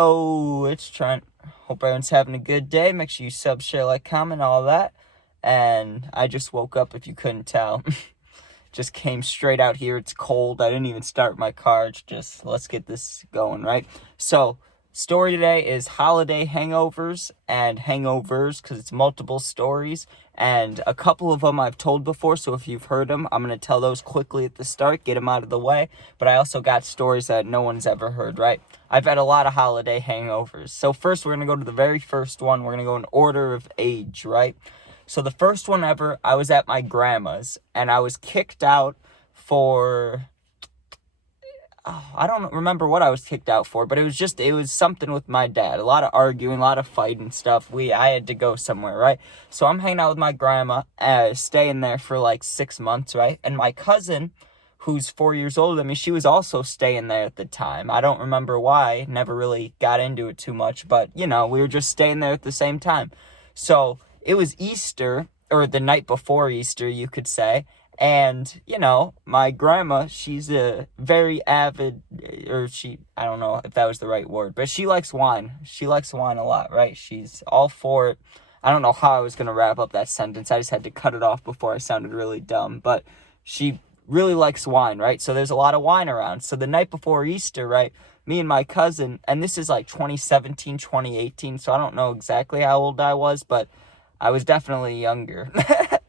Oh, it's Trent. Hope everyone's having a good day. Make sure you sub, share, like, comment, all that. And I just woke up, if you couldn't tell. Just came straight out here. It's cold. I didn't even start my car. It's just, let's get this going, right? So, story today is holiday hangovers and hangovers, because it's multiple stories. And a couple of them I've told before, so if you've heard them, I'm going to tell those quickly at the start, get them out of the way. But I also got stories that no one's ever heard, right? I've had a lot of holiday hangovers. So first, we're going to go to the very first one. We're going to go in order of age, right? So the first one ever, I was at my grandma's, and I was kicked out for... I don't remember what I was kicked out for, but it was something with my dad. A lot of arguing, a lot of fighting stuff. I had to go somewhere, right? So I'm hanging out with my grandma, staying there for like 6 months, right? And my cousin, who's 4 years older than me, she was also staying there at the time. I don't remember why, never really got into it too much, but, we were just staying there at the same time. So it was Easter, or the night before Easter, you could say. And, my grandma, she's a very avid, I don't know if that was the right word, but she likes wine. She likes wine a lot, right? She's all for it. I don't know how I was going to wrap up that sentence. I just had to cut it off before I sounded really dumb. But she really likes wine, right? So there's a lot of wine around. So the night before Easter, right, me and my cousin, and this is like 2017, 2018, so I don't know exactly how old I was, but I was definitely younger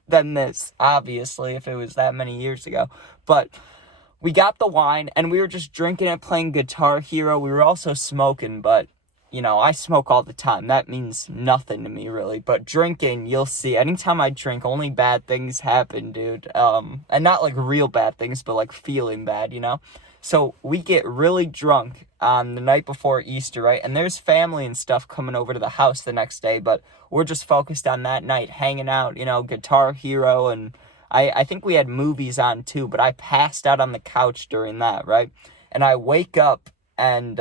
than this, obviously, if it was that many years ago. But we got the wine, and we were just drinking it, playing Guitar Hero. We were also smoking, but, I smoke all the time. That means nothing to me, really. But drinking, you'll see. Anytime I drink, only bad things happen, dude. And not, like, real bad things, but, like, feeling bad, So we get really drunk on the night before Easter, right? And there's family and stuff coming over to the house the next day, but we're just focused on that night, hanging out, Guitar Hero, and I think we had movies on too, but I passed out on the couch during that, right? And I wake up, and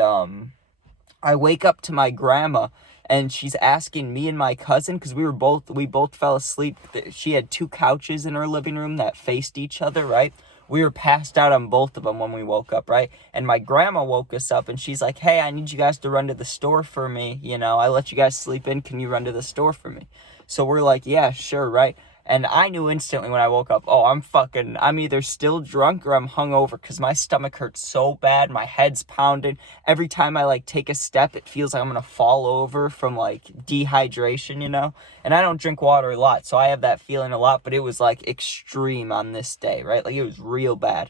I wake up to my grandma, and she's asking me and my cousin, because we both fell asleep. She had two couches in her living room that faced each other, right? We were passed out on both of them when we woke up, right? And my grandma woke us up, and she's like, hey, I need you guys to run to the store for me. I let you guys sleep in. Can you run to the store for me? So we're like, yeah, sure, right? And I knew instantly when I woke up, I'm either still drunk or I'm hungover, because my stomach hurts so bad. My head's pounding. Every time I, take a step, it feels like I'm going to fall over from, dehydration, And I don't drink water a lot, so I have that feeling a lot, but it was, extreme on this day, right? It was real bad.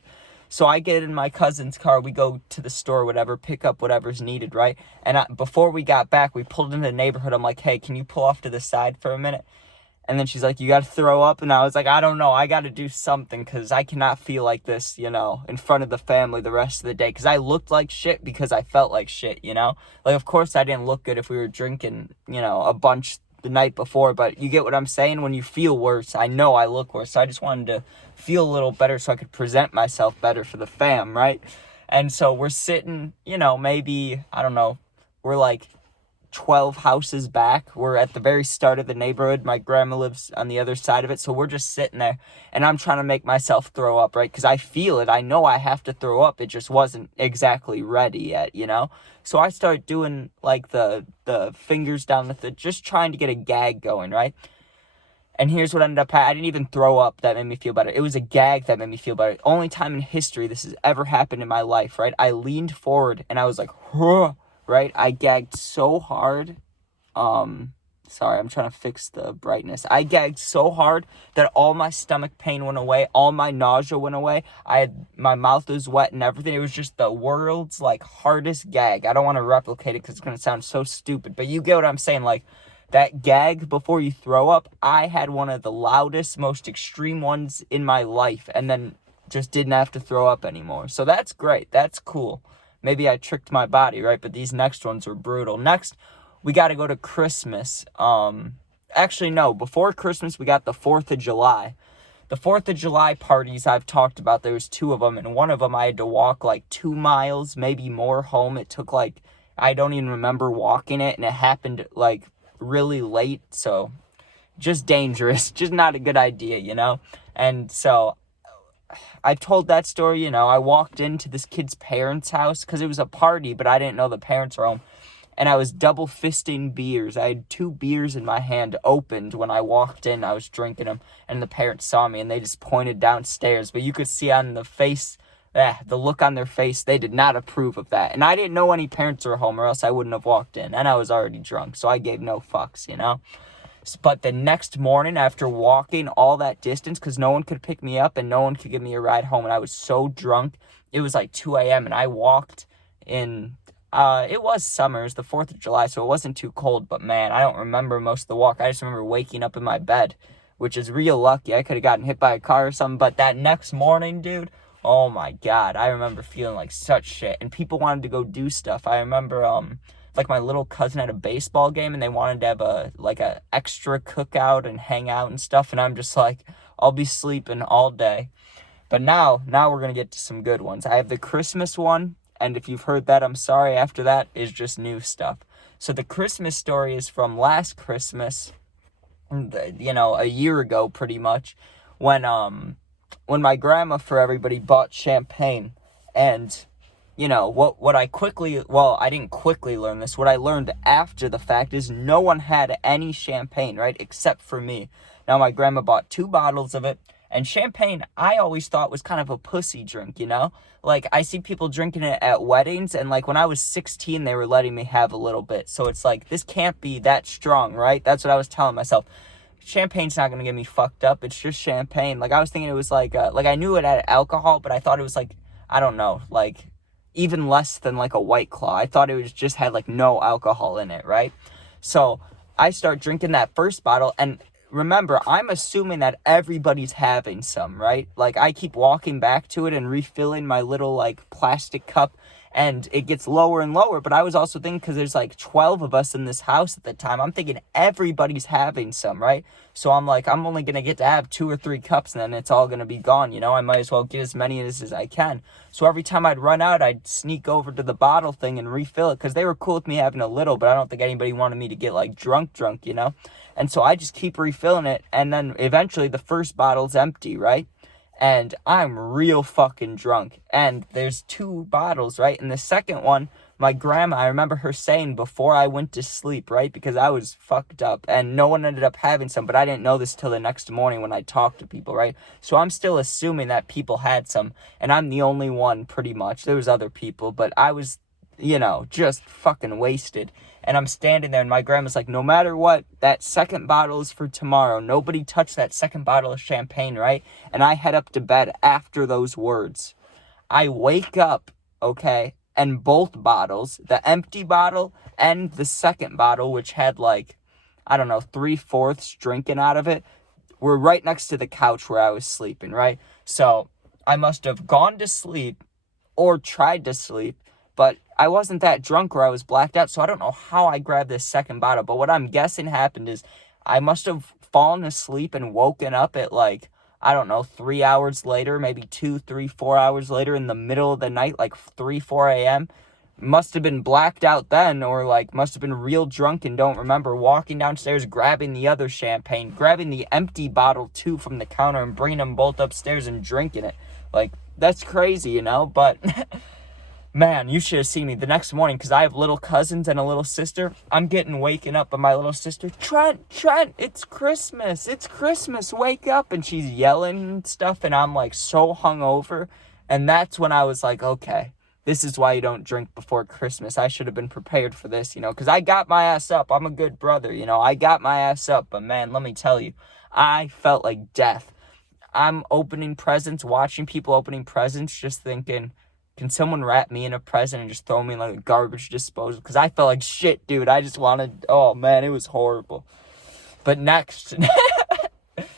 So I get in my cousin's car, we go to the store, whatever, pick up whatever's needed, right? And before we got back, we pulled into the neighborhood. I'm like, hey, can you pull off to the side for a minute? And then she's like, you got to throw up? And I was like, I don't know. I got to do something, because I cannot feel like this, in front of the family the rest of the day. Because I looked like shit because I felt like shit, Of course I didn't look good if we were drinking, a bunch the night before. But you get what I'm saying? When you feel worse, I know I look worse. So I just wanted to feel a little better so I could present myself better for the fam, right? And so we're sitting, maybe, I don't know, we're 12 houses back. We're at the very start of the neighborhood. My grandma lives on the other side of it, so we're just sitting there, and I'm trying to make myself throw up, right? Because I feel it. I know I have to throw up. It just wasn't exactly ready yet, So I start doing, the fingers down just trying to get a gag going, right? And here's what ended up happening. I didn't even throw up that made me feel better. It was a gag that made me feel better. Only time in history this has ever happened in my life, right? I leaned forward, and I was like, huh. Right? I gagged so hard. Sorry, I'm trying to fix the brightness. I gagged so hard that all my stomach pain went away. All my nausea went away. My mouth was wet and everything. It was just the world's, hardest gag. I don't want to replicate it because it's going to sound so stupid. But you get what I'm saying. That gag before you throw up, I had one of the loudest, most extreme ones in my life. And then just didn't have to throw up anymore. So that's great. That's cool. Maybe I tricked my body, right? But these next ones were brutal. Next, we got to go to Christmas. Actually, no. Before Christmas, we got the 4th of July. The 4th of July parties I've talked about, there was 2 of them. And one of them I had to walk 2 miles, maybe more home. It took I don't even remember walking it. And it happened really late. So just dangerous. Just not a good idea, And so I've told that story, I walked into this kid's parents' house because it was a party, but I didn't know the parents were home. and I was double fisting beers. I had 2 beers in my hand opened when I walked in. I was drinking them, and the parents saw me, and they just pointed downstairs. But you could see on the face, the look on their face, they did not approve of that. And I didn't know any parents were home, or else I wouldn't have walked in. And I was already drunk, so I gave no fucks, you know? But the next morning, after walking all that distance, because no one could pick me up and no one could give me a ride home, and I was so drunk, it was like 2 a.m., and I walked in, it was summer, it was the 4th of July, so it wasn't too cold, but man, I don't remember most of the walk. I just remember waking up in my bed, which is real lucky. I could have gotten hit by a car or something, but that next morning, dude, oh my God, I remember feeling like such shit, and people wanted to go do stuff. I remember, like my little cousin had a baseball game and they wanted to have a extra cookout and hang out and stuff, and I'm just like, I'll be sleeping all day. But now we're gonna get to some good ones. I have the Christmas one, and if you've heard that, I'm sorry. After that is just new stuff. So the Christmas story is from last Christmas, you know, a year ago pretty much, when my grandma for everybody bought champagne. And you know, what I didn't quickly learn this. What I learned after the fact is no one had any champagne, right? Except for me. Now, my grandma bought 2 bottles of it. And champagne, I always thought was kind of a pussy drink, you know? Like, I see people drinking it at weddings. And, like, when I was 16, they were letting me have a little bit. So it's like, this can't be that strong, right? That's what I was telling myself. Champagne's not going to get me fucked up. It's just champagne. Like, I was thinking it was like I knew it had alcohol, but I thought it was like, I don't know, like even less than like a White Claw. I thought it was just had like no alcohol in it, right? So I start drinking that first bottle, and remember, I'm assuming that everybody's having some, right? Like, I keep walking back to it and refilling my little like plastic cup, and it gets lower and lower. But I was also thinking, because there's like 12 of us in this house at the time, I'm thinking everybody's having some, right? So I'm like, I'm only going to get to have 2 or 3 cups, and then it's all going to be gone, you know? I might as well get as many as I can. So every time I'd run out, I'd sneak over to the bottle thing and refill it, because they were cool with me having a little, but I don't think anybody wanted me to get like drunk, you know? And so I just keep refilling it, and then eventually the first bottle's empty, right? And I'm real fucking drunk. And there's 2 bottles, right? And the second one, my grandma, I remember her saying before I went to sleep, right? Because I was fucked up, and no one ended up having some, but I didn't know this till the next morning when I talked to people, right? So I'm still assuming that people had some, and I'm the only one pretty much. There was other people, but I was, you know, just fucking wasted. And I'm standing there, and my grandma's like, no matter what, that second bottle is for tomorrow. Nobody touch that second bottle of champagne, right? And I head up to bed after those words. I wake up, okay, and both bottles, the empty bottle and the second bottle, which had like, I don't know, 3/4 drinking out of it, were right next to the couch where I was sleeping, right? So I must have gone to sleep or tried to sleep, but I wasn't that drunk or I was blacked out, so I don't know how I grabbed this second bottle. But what I'm guessing happened is I must have fallen asleep and woken up at like, I don't know, 3 hours later, maybe 2, 3, 4 hours later in the middle of the night, like 3, 4 a.m. Must have been blacked out then, or like must have been real drunk and don't remember walking downstairs, grabbing the other champagne, grabbing the empty bottle too from the counter and bringing them both upstairs and drinking it. Like, that's crazy, you know, but... Man, you should have seen me the next morning, because I have little cousins and a little sister. I'm waken up by my little sister, Trent, it's Christmas, wake up. And she's yelling and stuff, and I'm like so hungover. And that's when I was like, okay, this is why you don't drink before Christmas. I should have been prepared for this, you know, because I got my ass up. I'm a good brother, you know, I got my ass up. But man, let me tell you, I felt like death. I'm opening presents, watching people opening presents, just thinking, can someone wrap me in a present and just throw me in like a garbage disposal? Because I felt like shit, dude. I just wanted... Oh, man, it was horrible. But next,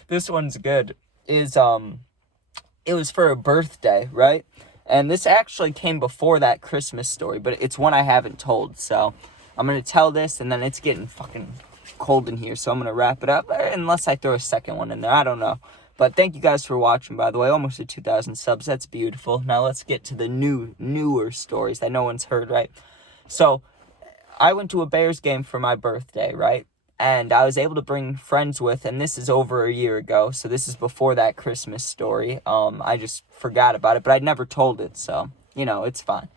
this one's good, is, it was for a birthday, right? And this actually came before that Christmas story, but it's one I haven't told. So I'm going to tell this, and then it's getting fucking cold in here, so I'm going to wrap it up. Unless I throw a second one in there. I don't know. But thank you guys for watching, by the way. Almost at 2,000 subs. That's beautiful. Now let's get to the newer stories that no one's heard, right? So, I went to a Bears game for my birthday, right? And I was able to bring friends with, and this is over a year ago, so this is before that Christmas story. I just forgot about it, but I'd never told it, so, you know, it's fine.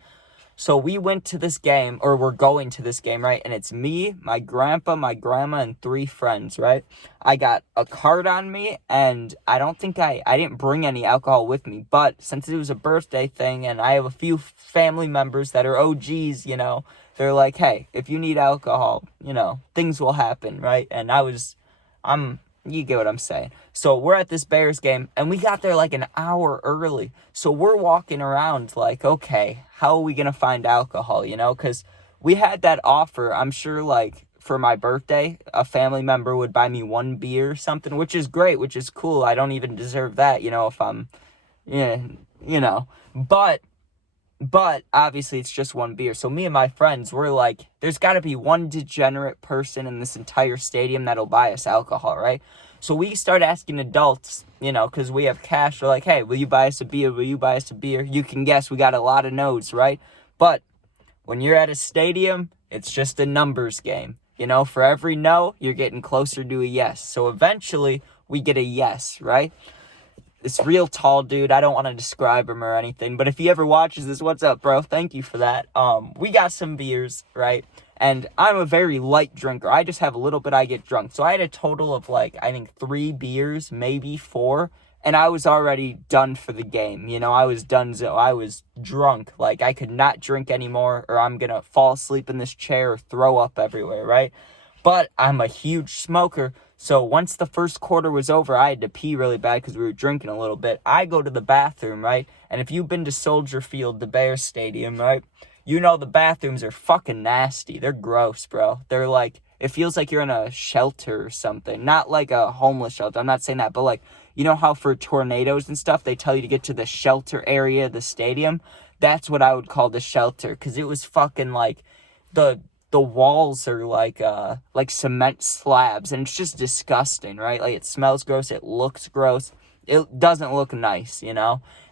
So we went to this game, or we're going to this game, right? And it's me, my grandpa, my grandma, and 3 friends, right? I got a card on me, and I don't think I didn't bring any alcohol with me. But since it was a birthday thing, and I have a few family members that are OGs, they're like, hey, if you need alcohol, things will happen, right? And you get what I'm saying. So we're at this Bears game, and we got there like an hour early. So we're walking around like, okay, how are we going to find alcohol, Because we had that offer. I'm sure, like, for my birthday, a family member would buy me 1 beer or something, which is great, which is cool. I don't even deserve that, if I'm, yeah, But obviously it's just 1 beer. So me and my friends, we're like, there's got to be one degenerate person in this entire stadium that'll buy us alcohol, right? So we start asking adults, because we have cash. We're like, hey, will you buy us a beer? Will you buy us a beer? You can guess, we got a lot of no's, right? But when you're at a stadium, it's just a numbers game. For every no, you're getting closer to a yes. So eventually we get a yes, right? This real tall dude, I don't want to describe him or anything, but if he ever watches this, what's up, bro? Thank you for that. We got some beers, right? And I'm a very light drinker. I just have a little bit, I get drunk. So I had a total of, like, I think 3 beers, maybe 4, and I was already done for the game. I was done, so I was drunk. Like, I could not drink anymore, or I'm gonna fall asleep in this chair or throw up everywhere, right? But I'm a huge smoker. So once the first quarter was over, I had to pee really bad because we were drinking a little bit. I go to the bathroom, right? And if you've been to Soldier Field, the Bears Stadium, right? The bathrooms are fucking nasty. They're gross, bro. They're like, it feels like you're in a shelter or something. Not like a homeless shelter. I'm not saying that, but like, how for tornadoes and stuff, they tell you to get to the shelter area of the stadium? That's what I would call the shelter, because it was fucking like, the walls are like cement slabs, and it's just disgusting, right? Like, it smells gross, it looks gross, it doesn't look nice,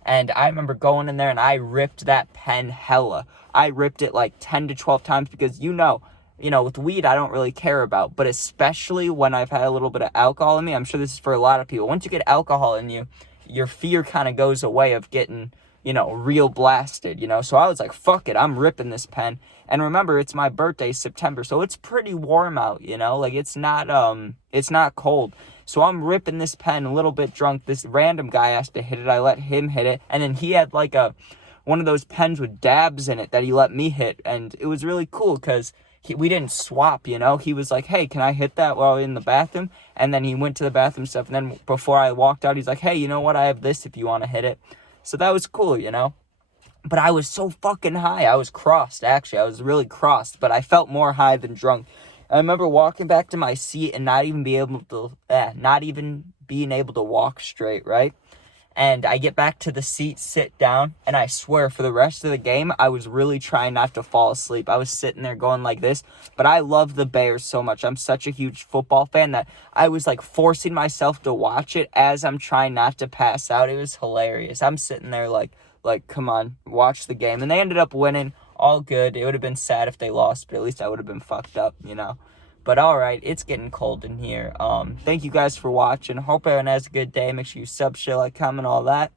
And I remember going in there, and I ripped that pen hella. I ripped it like 10 to 12 times because, with weed I don't really care about, but especially when I've had a little bit of alcohol in me, I'm sure this is for a lot of people. Once you get alcohol in you, your fear kind of goes away of getting, real blasted, So I was like, fuck it, I'm ripping this pen. And remember, it's my birthday, September, so it's pretty warm out, Like, it's not cold. So I'm ripping this pen, a little bit drunk. This random guy asked to hit it. I let him hit it. And then he had like one of those pens with dabs in it that he let me hit. And it was really cool because we didn't swap, He was like, hey, can I hit that while in the bathroom? And then he went to the bathroom stuff. And then before I walked out, he's like, hey, you know what? I have this if you want to hit it. So that was cool, But I was so fucking high. I was crossed, actually. I was really crossed, but I felt more high than drunk. I remember walking back to my seat and not even being able to walk straight, right? And I get back to the seat, sit down, and I swear for the rest of the game, I was really trying not to fall asleep. I was sitting there going like this, but I love the Bears so much. I'm such a huge football fan that I was like forcing myself to watch it as I'm trying not to pass out. It was hilarious. I'm sitting there like, come on, watch the game. And they ended up winning. All good. It would have been sad if they lost, but at least I would have been fucked up, But all right, it's getting cold in here. Thank you guys for watching. Hope everyone has a good day. Make sure you sub, share, like, comment, all that.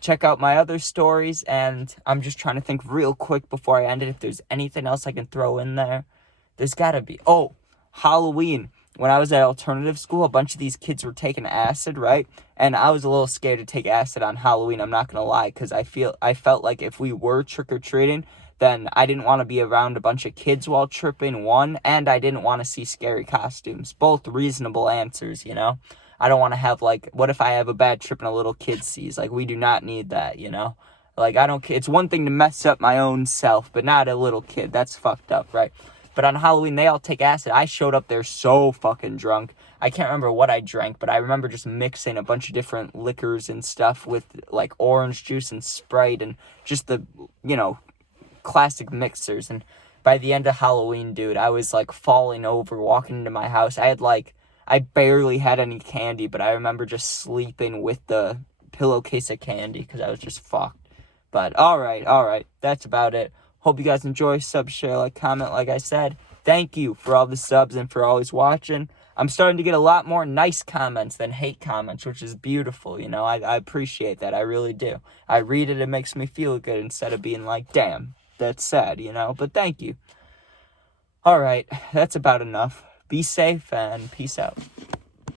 Check out my other stories, and I'm just trying to think real quick before I end it if there's anything else I can throw in there. There's got to be. Oh, Halloween. When I was at alternative school, a bunch of these kids were taking acid, right? And I was a little scared to take acid on Halloween, I'm not going to lie, because I felt like if we were trick-or-treating, then I didn't want to be around a bunch of kids while tripping, one, and I didn't want to see scary costumes. Both reasonable answers, I don't want to have, like, what if I have a bad trip and a little kid sees? Like, we do not need that, Like, I don't care. It's one thing to mess up my own self, but not a little kid. That's fucked up, right? But on Halloween, they all take acid. I showed up there so fucking drunk. I can't remember what I drank, but I remember just mixing a bunch of different liquors and stuff with, like, orange juice and Sprite and just the, classic mixers. And by the end of Halloween, dude, I was like falling over walking into my house. I barely had any candy, but I remember just sleeping with the pillowcase of candy because I was just fucked. But all right, that's about it. Hope you guys enjoy. Sub, share, like, comment, like I said. Thank you for all the subs and for always watching. I'm starting to get a lot more nice comments than hate comments, which is beautiful, I appreciate that. I really do. I read it, it makes me feel good instead of being like, damn. that's sad, but thank you. All right, that's about enough. Be safe and peace out.